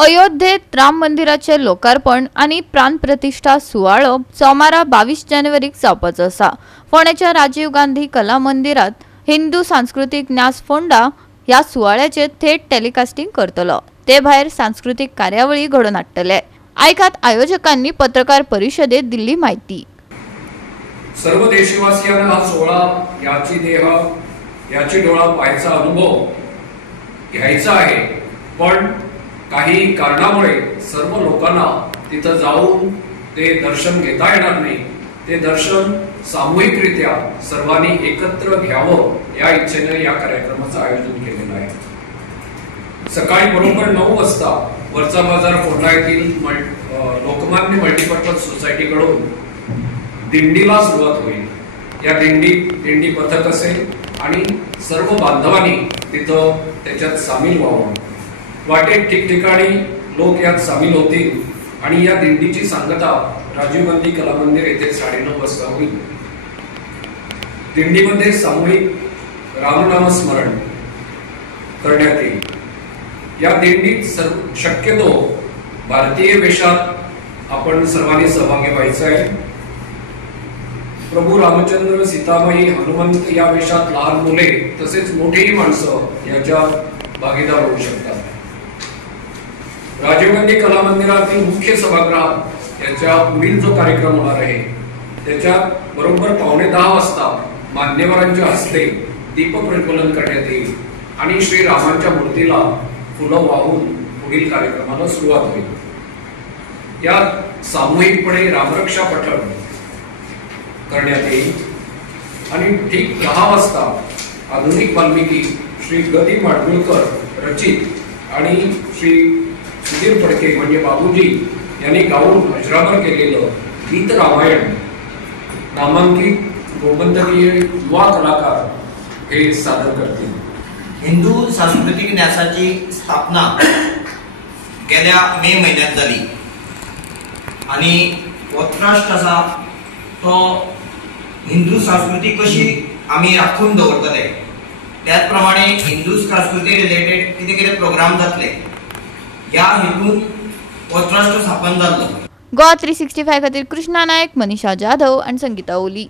अयोध्येत राम मंदिराचे लोकार्पण आणि प्राणप्रतिष्ठा सुवाळो सोमारा 22 जानेवारीक जावपाचो आसा। फोंडेच्या राजीव गांधी कला मंदिरात हिंदू सांस्कृतिक न्यास फोंडा ह्या सुवाळ्याचे थेट टेलिकास्टिंग करतलो। ते भायर सांस्कृतिक कार्यावळी घडोवन हाडटले। आयकात आयोजकांनी पत्रकार परिषदेत दिल्ली माहिती। सर्व देशवासियांना हा सोहळा याची डोळा पाहायचा अनुभव घ्यायचा आहे, पण काही कारणामुळे सर्व लोकांना तिथं जाऊन ते दर्शन घेता येणार नाही। ते दर्शन सामूहिकरित्या सर्वांनी एकत्र घ्यावं या इच्छेने या कार्यक्रमाचं आयोजन केलेलं आहे। सकाळी बरोबर 9 वाजता वरचा बाजार फोंडा येथील लोकमान्य मल्टीपर्पज सोसायटीकडून दिंडीला सुरुवात होईल। या दिंडी पथक असेल आणि सर्व बांधवांनी तिथं त्याच्यात सामील व्हावं। वाटेत ठिकठिकाणी लोक यात सामील होतील आणि या दिंडीची सांगता राजीव गांधी कला मंदिर येथे 9:30 वाजता होईल। दिंडीमध्ये सामूहिक रामनाम स्मरण करण्यात येईल। या दिंडीत शक्यतो भारतीय वेशात आपण सर्वांनी सहभागी व्हायचं आहे। प्रभू रामचंद्र, सीतामाई, हनुमंत या वेशात लहान मुले तसेच मोठेही माणसं याच्यात भागीदार होऊ शकतात। राजीव गांधी कला मंदिरातील मुख्य सभागृहात याच्या पुढील जो कार्यक्रम होणार आहे त्याच्यात बरोबर 9:15 वाजता मान्यवरांच्या हस्ते दीप प्रज्वलन करण्यात येईल आणि श्री रामांच्या मूर्तीला फुलं वाहून पुढील कार्यक्रमाला सुरुवात होईल। यात सामूहिकपणे रामरक्षा पठण करण्यात येईल आणि ठीक 10 वाजता आधुनिक वाल्मिकी श्री गदी माडगुळकर रचित आणि श्री सुधीर फडके म्हणजे बाबूजी यांनी गाऊन अजरामर केलेलं गीत रामायण नामांकित गोमंतकीय युवा कलाकार हे सादर करतील। हिंदू सांस्कृतिक न्यासाची स्थापना गेल्या मे महिन्यात झाली आणि हो ट्रस्ट आसा तो हिंदू संस्कृती कशी आम्ही राखून दवरतले त्याच प्रमाणे हिंदू संस्कृती रिलेटेड कितें प्रोग्राम जातले या हेतून हो ट्रस्ट स्थापन जाल्लो। गोवा 365 खातीर कृष्णा नायक, मनीषा जाधव आणि संगीता ओली।